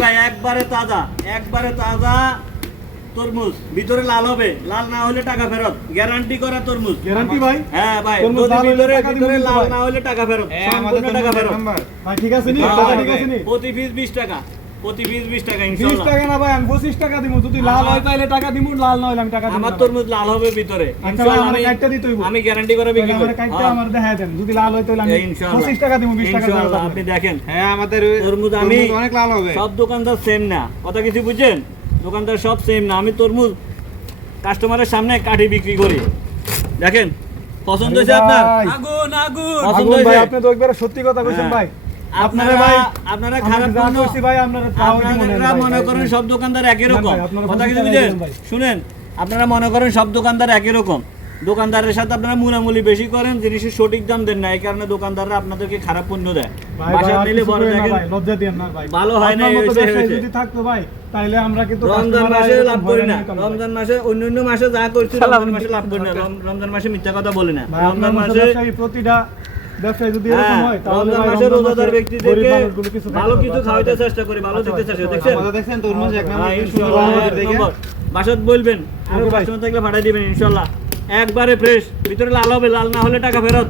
ভাই একবারে তাজা তরমুজ, ভিতরে লাল হবে, লাল না হলে টাকা ফেরত, গ্যারান্টি করা তরমুজ। গ্যারান্টি ভাই? হ্যাঁ ভাই, তরমুজ যদি লাল হলে ভিতরে টাকা দিবেন তো লাল ভাই? না হলে টাকা ফেরত, হ্যাঁ, আমাদের সম্পূর্ণ টাকা ফেরত। ভাই ঠিক আছে নি? হ্যাঁ, টাকা ঠিক আছে নি? প্রতি পিস 20 টাকা, প্রতি পিস 20 টাকা 20 ইনশাআল্লাহ। টাকা না ভাই, আমি 25 টাকা দিমু। যদি লাল হয় তাহলে টাকা দিমু, লাল না হলে আমি টাকা দিমু আমার না ভাই। তরমুজ লাল হবে ভিতরে আচ্ছা ভাই, ইনশাআল্লাহ। আমার কাটটা দিতে হইব। আমি গ্যারান্টি করে বিক্রি আমার করি। কাটটা আমার দেখায় দেন। যদি লাল হয় তাহলে আমি ইনশাআল্লাহ 25 টাকা দিমু, 20 টাকা ইনশাআল্লাহ। দিমু। আপনি দেখেন হ্যাঁ, আমাদের তরমুজ আমি তরমুজ অনেক লাল হবে। সব দোকানদার সেম না, কথা কিছু বুঝছেন? দোকানদার সব সেম না। আমি তরমুজ কাস্টমারের সামনে কাটি বিক্রি করি। দেখেন, পছন্দ হয়েছে আপনার? আগুন আগুন পছন্দ আগুন ভাই, হয়েছে? আপনি তো একবারে সত্যি কথা কইছেন হ্যাঁ। ভাই। আপনারা ভাই, আপনারা আমি খারাপ যা পণ্য করছি ভাই, আপনারা তাও দিমু না আপনারা ভাই, মনে ভাই, করেন ভাই। সব দোকানদার একই না রকম, ভাই, আপনারা কথা কিছু 25 টাকা বুঝেন? দিবেন ভাই। শুনেন, আপনারা মনে করেন সব দোকানদার একই রকম, দোকানদারের সাথে আপনারা মুনামুলি বেশি করেন, জিনিসের সঠিক দাম দেন না, এই কারণে দোকানদাররা আপনাদেরকে খারাপ পণ্য দেয়। ভাই, বাসায় আর নিলে কিছু বড় করেন না দেখেন ভাই, লজ্জা দিয়েন না ভাই। ভালো হয় না, আপনার মতো হয়েছে, ব্যবসায়ী হয়েছে। যদি থাকতো ভাই, তাহলে আমরা কিন্তু রমজান customer মাসে এরকম লাভ করি না, হয়রানি হতাম ভাই। রমজান মাসে অন্য মাসে যা করছি রমজান মাসে লাভ করি না, রমজান মাসে মিথ্যা কথা বলি না। ভাই, আপনার রমজান মতো মাসে ব্যবসায়ী প্রতিটা ব্যবসায়ী যদি এরকম হ্যাঁ, হয়, তাহলে রমজান ভাই মাসে রমজান রোজাদার মাসে ব্যক্তিদেরকে গরিব মানুষগুলো কিছু ভালো খাইতে কিছু পারবে। খাওয়াইতে চেষ্টা করি, ভালো দিতে চেষ্টা করি। দেখছেন? আমাদের দেখছেন তরমুজ এক নম্বর, হ্যাঁ, কি সুন্দর ইনশাআল্লাহ, আমাদের এক দেখে। নম্বর। বাসাত বলবেন, আরো ওকে ভাই। কাস্টমার থাকলে পাঠিয়ে দিবেন ইনশাআল্লাহ। একবারে ফ্রেশ, ভিতরে লাল হবে, লাল না হলে টাকা ফেরত।